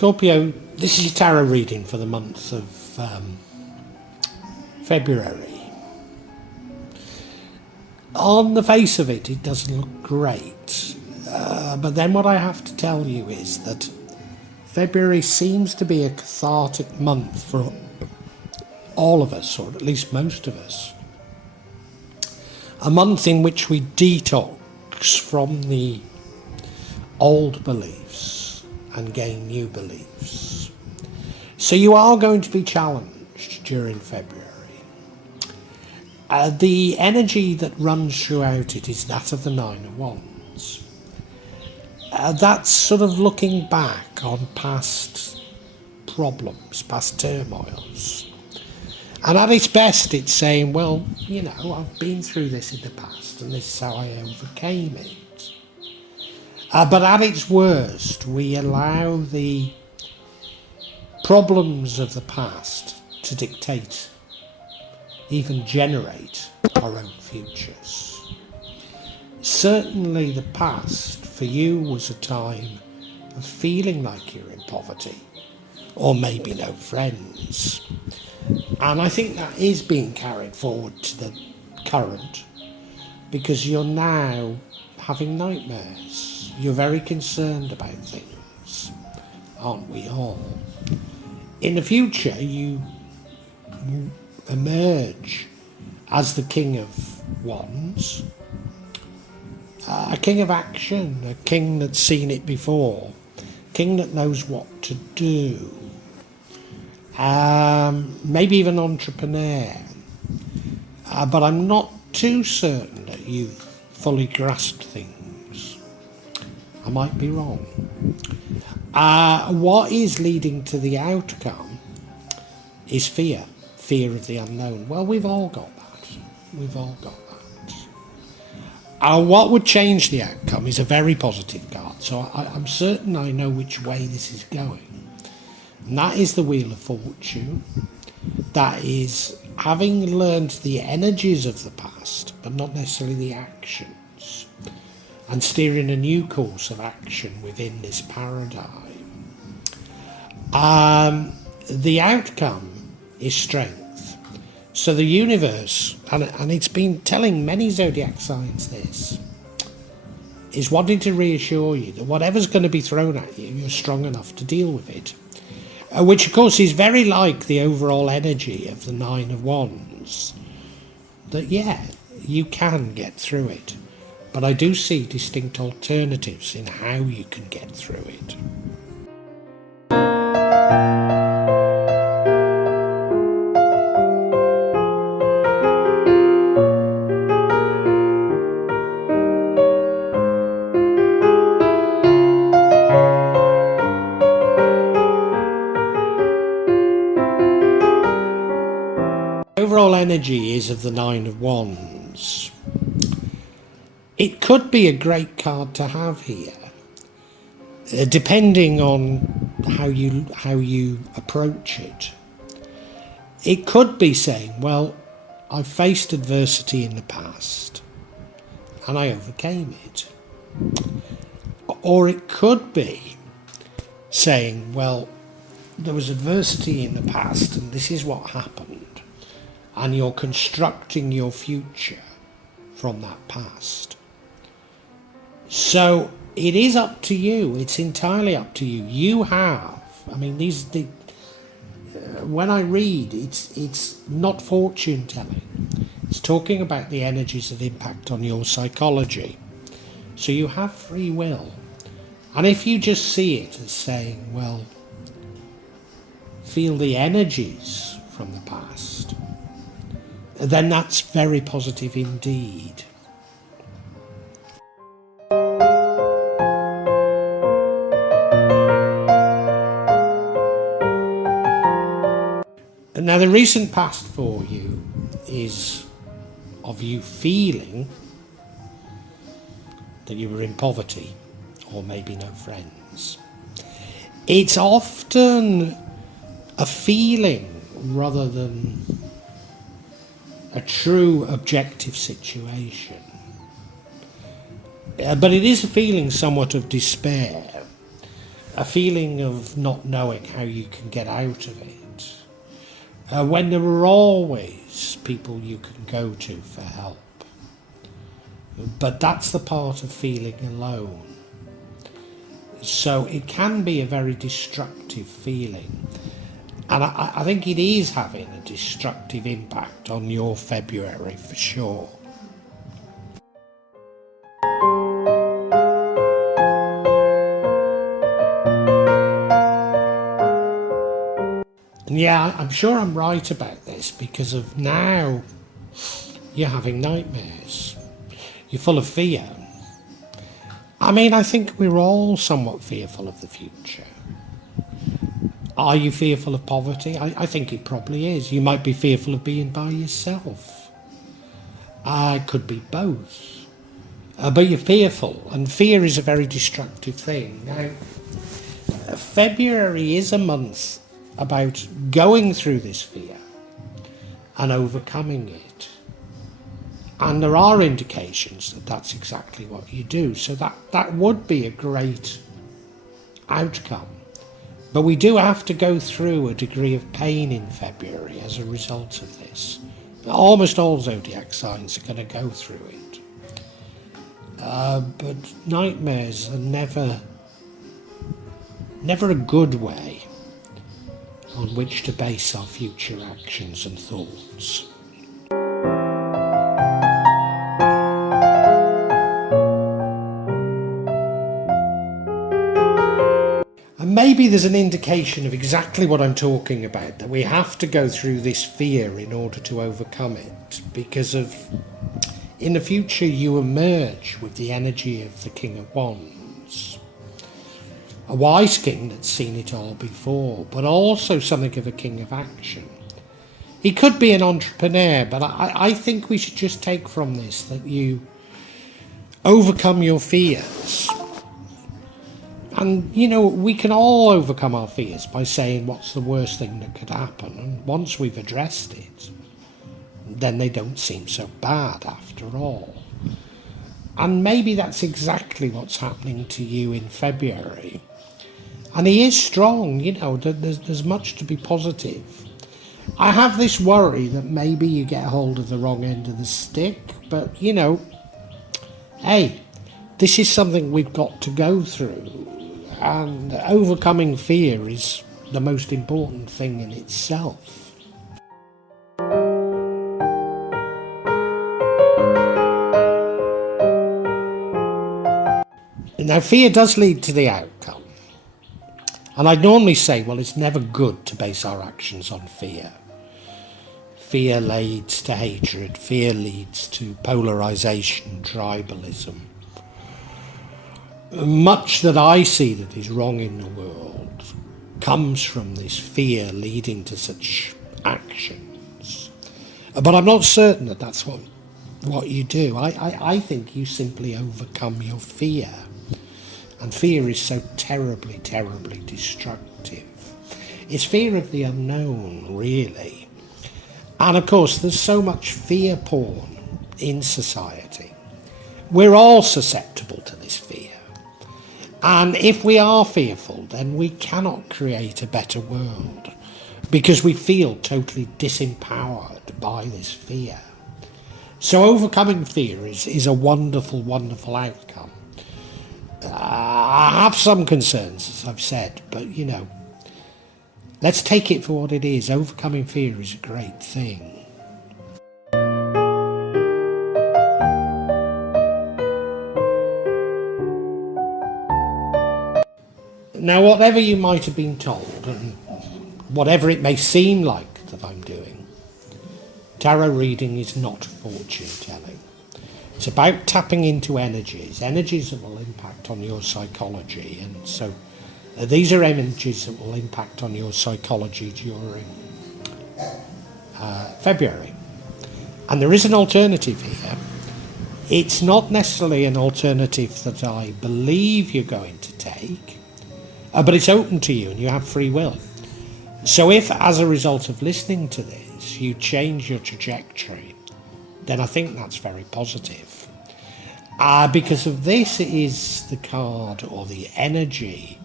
Scorpio, this is your tarot reading for the month of February. On the face of it, it doesn't look great. But then what I have to tell you is that February seems to be a cathartic month for all of us, or at least most of us. A month in which we detox from the old beliefs and gain new beliefs. So you are going to be challenged during February. The energy that runs throughout it is that of the Nine of Wands. That's sort of looking back on past problems, past turmoils. And at its best, it's saying, well, you know, I've been through this in the past and this is how I overcame it. But at its worst, we allow the problems of the past to dictate, even generate our own futures. Certainly the past for you was a time of feeling like you're in poverty, or maybe no friends. And I think that is being carried forward to the current, because you're now having nightmares. You're very concerned about things, aren't we all? In the future, you emerge as the King of Wands, a king of action, a king that's seen it before, a king that knows what to do, maybe even an entrepreneur. But I'm not too certain that you've fully grasped things. I might be wrong. What is leading to the outcome is fear of the unknown. Well, we've all got that. We've all got that. What would change the outcome is a very positive card. So I'm certain I know which way this is going. And that is the Wheel of Fortune. That is having learned the energies of the past, but not necessarily the actions, and steering a new course of action within this paradigm. The outcome is strength. So the universe, and it's been telling many zodiac signs this, is wanting to reassure you that whatever's going to be thrown at you, you're strong enough to deal with it. Which of course is very like the overall energy of the Nine of Wands. That yeah, you can get through it. But I do see distinct alternatives in how you can get through it. Overall energy is of the Nine of Wands. It could be a great card to have here, depending on how you approach it. It could be saying, well, I've faced adversity in the past and I overcame it. Or it could be saying, well, there was adversity in the past and this is what happened, and you're constructing your future from that past. So it is up to you. It's entirely up to you. You have, I mean, when I read, it's not fortune telling. It's talking about the energies that impact on your psychology. So you have free will. And if you just see it as saying, well, feel the energies from the past, then that's very positive indeed. Now, the recent past for you is of you feeling that you were in poverty or maybe no friends. It's often a feeling rather than a true objective situation. But it is a feeling somewhat of despair. a feeling of not knowing how you can get out of it, when there are always people you can go to for help. But that's the part of feeling alone. So it can be a very destructive feeling. And I think it is having a destructive impact on your February for sure. And yeah, I'm sure I'm right about this, because of now you're having nightmares. You're full of fear. I mean, I think we're all somewhat fearful of the future. Are you fearful of poverty? I think it probably is. You might be fearful of being by yourself. It could be both. But you're fearful, and fear is a very destructive thing. Now, February is a month about going through this fear and overcoming it. And there are indications that that's exactly what you do. So that would be a great outcome. But we do have to go through a degree of pain in February as a result of this. Almost all zodiac signs are going to go through it. But nightmares are never a good way on which to base our future actions and thoughts. And maybe there's an indication of exactly what I'm talking about, that we have to go through this fear in order to overcome it, because of in the future you emerge with the energy of the King of Wands. A wise king that's seen it all before, but also something of a king of action. He could be an entrepreneur, but I think we should just take from this that you overcome your fears. And, you know, we can all overcome our fears by saying what's the worst thing that could happen. And once we've addressed it, then they don't seem so bad after all. And maybe that's exactly what's happening to you in February. And he is strong, you know, there's much to be positive. I have this worry that maybe you get hold of the wrong end of the stick, but, you know, hey, this is something we've got to go through. And overcoming fear is the most important thing in itself. Now, fear does lead to the outcome. And I'd normally say, well, it's never good to base our actions on fear. Fear leads to hatred. Fear leads to polarisation, tribalism. Much that I see that is wrong in the world comes from this fear leading to such actions. But I'm not certain that that's what you do. I think you simply overcome your fear. And fear is so terribly, terribly destructive. It's fear of the unknown, really. And of course, there's so much fear porn in society. We're all susceptible to this fear. And if we are fearful, then we cannot create a better world, because we feel totally disempowered by this fear. So overcoming fear is a wonderful, wonderful outcome. I have some concerns, as I've said, but, you know, let's take it for what it is. Overcoming fear is a great thing. Now, whatever you might have been told, and whatever it may seem like that I'm doing, tarot reading is not fortune telling. It's about tapping into energies that will impact on your psychology. And so these are energies that will impact on your psychology during February. And there is an alternative here. It's not necessarily an alternative that I believe you're going to take, but it's open to you and you have free will. So if, as a result of listening to this, you change your trajectory, then I think that's very positive. Because of this is the card or the energy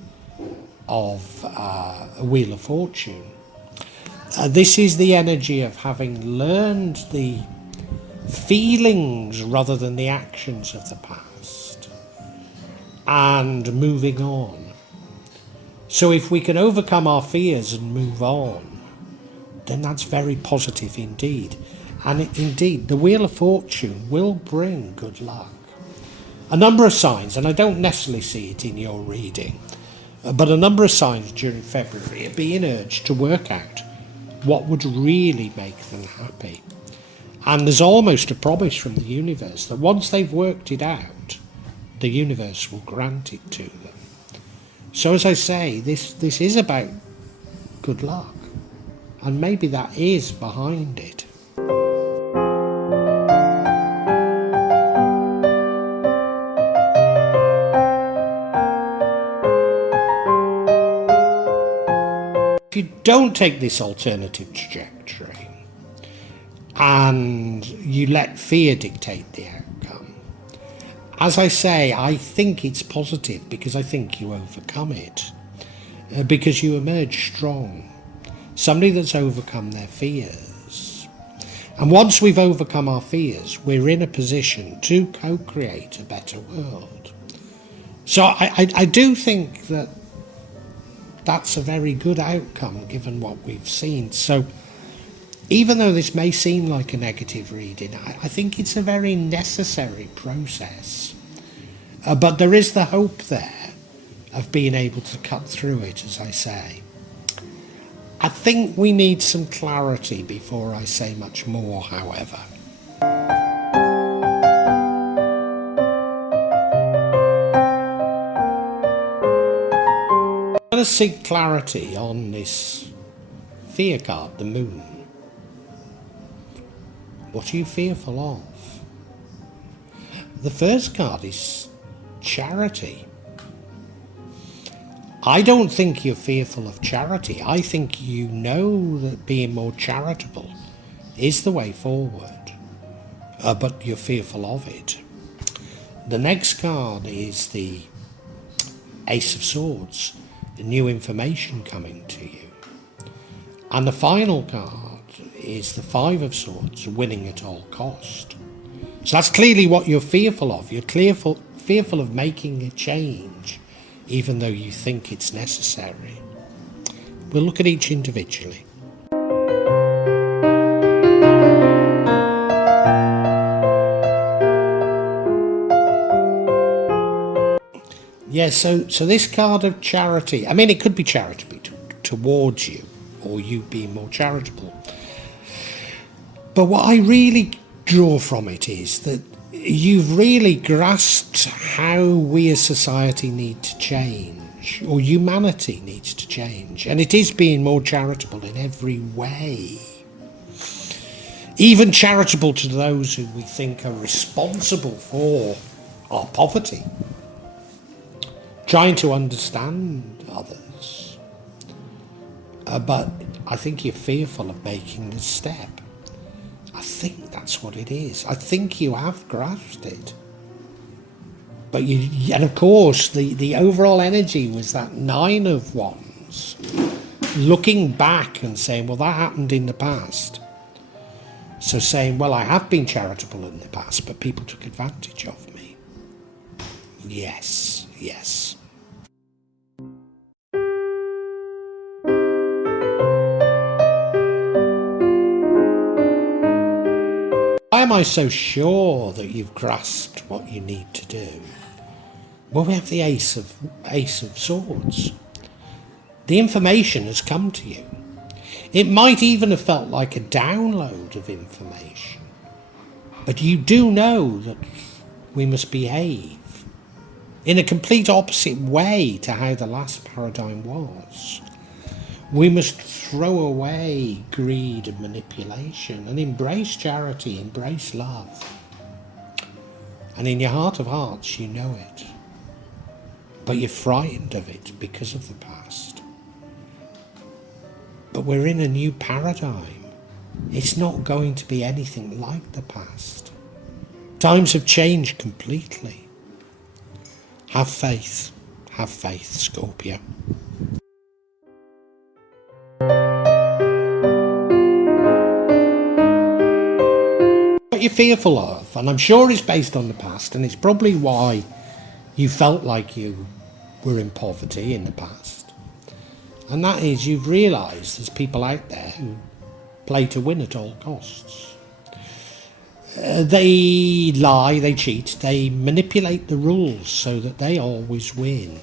of a Wheel of Fortune. This is the energy of having learned the feelings rather than the actions of the past and moving on. So if we can overcome our fears and move on, then that's very positive indeed. And indeed, the Wheel of Fortune will bring good luck. A number of signs, and I don't necessarily see it in your reading, but a number of signs during February are being urged to work out what would really make them happy. And there's almost a promise from the universe that once they've worked it out, the universe will grant it to them. So as I say, this is about good luck, and maybe that is behind it. If you don't take this alternative trajectory and you let fear dictate the outcome, as I say, I think it's positive because I think you overcome it, because you emerge strong, somebody that's overcome their fears. And once we've overcome our fears, we're in a position to co-create a better world. So I do think that that's a very good outcome given what we've seen. So even though this may seem like a negative reading, I think it's a very necessary process. But there is the hope there of being able to cut through it, as I say. I think we need some clarity before I say much more, however. I'm going to seek clarity on this fear card, the Moon. What are you fearful of? The first card is charity. I don't think you're fearful of charity. I think you know that being more charitable is the way forward, but you're fearful of it. The next card is the Ace of Swords, the new information coming to you. And the final card is the Five of Swords, winning at all cost. So that's clearly what you're fearful of. You're fearful of making a change, even though you think it's necessary. We'll look at each individually. Yeah, so this card of charity, I mean, it could be charity towards you, or you being more charitable. But what I really draw from it is that you've really grasped how we as society need to change, or humanity needs to change, and it is being more charitable in every way. Even charitable to those who we think are responsible for our poverty. Trying to understand others. But I think you're fearful of making this step. I think that's what it is. I think you have grasped it. But and of course, the overall energy was that Nine of Wands. Looking back and saying, well, that happened in the past. So saying, well, I have been charitable in the past, but people took advantage of me. Yes, yes. Why am I so sure that you've grasped what you need to do? Well, we have the Ace of Swords. The information has come to you. It might even have felt like a download of information. But you do know that we must behave in a complete opposite way to how the last paradigm was. We must throw away greed and manipulation and embrace charity, embrace love. And in your heart of hearts, you know it. But you're frightened of it because of the past. But we're in a new paradigm. It's not going to be anything like the past. Times have changed completely. Have faith. Have faith, Scorpio. What you're fearful of, and I'm sure it's based on the past, and it's probably why you felt like you were in poverty in the past. And that is, you've realised there's people out there who play to win at all costs. They lie, they cheat, they manipulate the rules so that they always win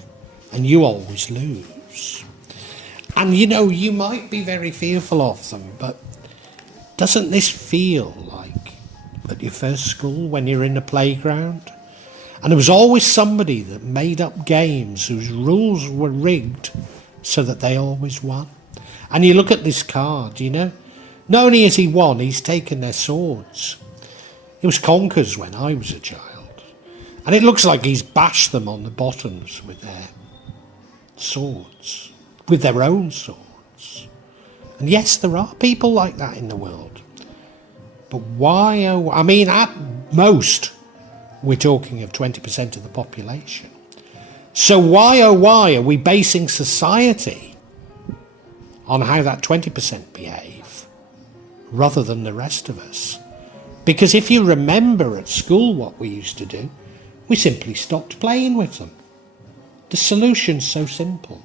and you always lose. And you know, you might be very fearful of them, but doesn't this feel like at your first school when you're in the playground? And there was always somebody that made up games whose rules were rigged so that they always won. And you look at this card, you know, not only has he won, he's taken their swords. It was conkers when I was a child. And it looks like he's bashed them on the bottoms with their swords, with their own swords. And yes, there are people like that in the world. But why, I mean, at most, we're talking of 20% of the population. So why, oh why, are we basing society on how that 20% behave rather than the rest of us? Because if you remember at school what we used to do, we simply stopped playing with them. The solution's so simple.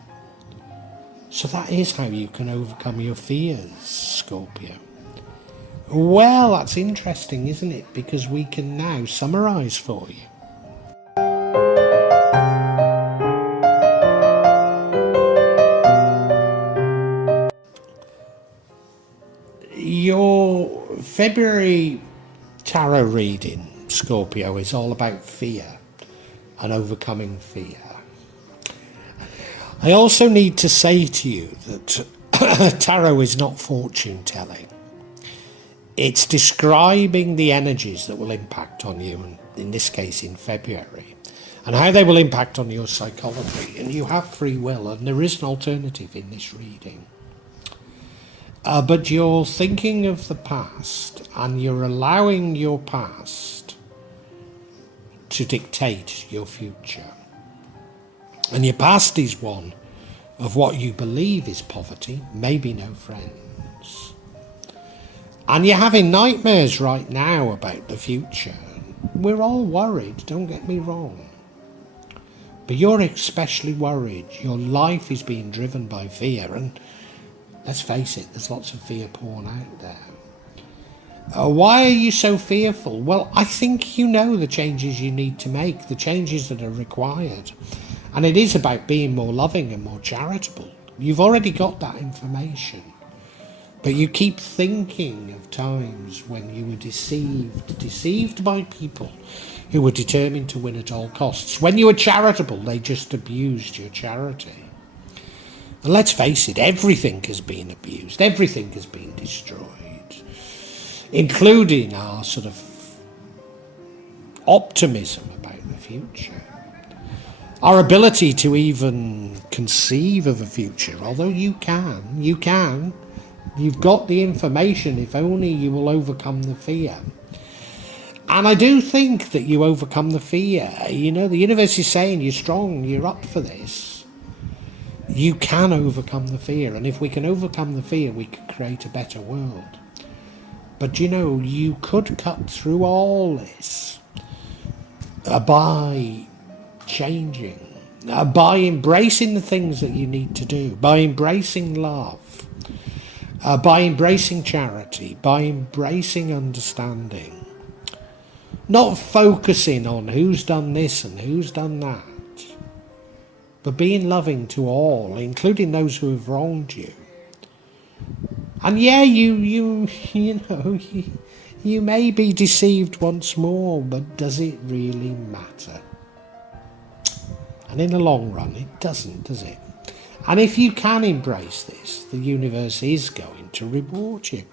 So that is how you can overcome your fears, Scorpio. Well, that's interesting, isn't it? Because we can now summarise for you. Your February tarot reading, Scorpio, is all about fear and overcoming fear. I also need to say to you that tarot is not fortune telling. It's describing the energies that will impact on you, and in this case in February, and how they will impact on your psychology. And you have free will, and there is an alternative in this reading. But you're thinking of the past, and you're allowing your past to dictate your future. And your past is one of what you believe is poverty, maybe no friends. And you're having nightmares right now about the future. We're all worried, don't get me wrong. But you're especially worried. Your life is being driven by fear, and let's face it, there's lots of fear porn out there. Why are you so fearful? Well, I think you know the changes you need to make, the changes that are required. And it is about being more loving and more charitable. You've already got that information. But you keep thinking of times when you were deceived by people who were determined to win at all costs. When you were charitable, they just abused your charity. And let's face it, everything has been abused, everything has been destroyed, including our sort of optimism about the future. Our ability to even conceive of a future, although you've got the information, if only you will overcome the fear. And I do think that you overcome the fear. You know, the universe is saying you're strong, you're up for this. You can overcome the fear, and if we can overcome the fear, we can create a better world. But you know, you could cut through all this by changing, by embracing the things that you need to do, by embracing love, by embracing charity, by embracing understanding, not focusing on who's done this and who's done that, but being loving to all, including those who have wronged you. And yeah, you know, you may be deceived once more, but does it really matter? And in the long run, it doesn't, does it? And if you can embrace this, the universe is going to reward you.